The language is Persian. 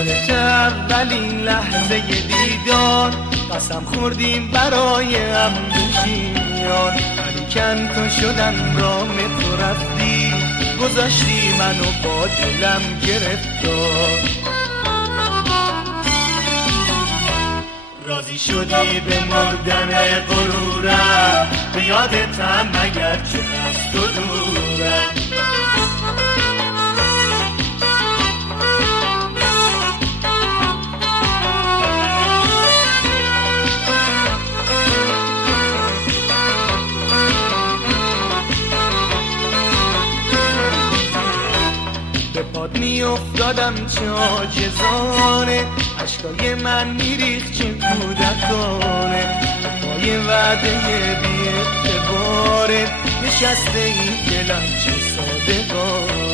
یادت اولین لحظه دیدار قسم خوردیم برای هم بشیان ولیکن تو شدن رام تو رفتی گذاشتی منو با دلم گرفتار راضی شدی به مردن غرورم به یادتم مگر چه از تو دورم به پاد می افتادم چه عاجزانه اشکای من میریخت چه کودکانه پای وعده بی اعتباره نشسته این دلم چه صادقانه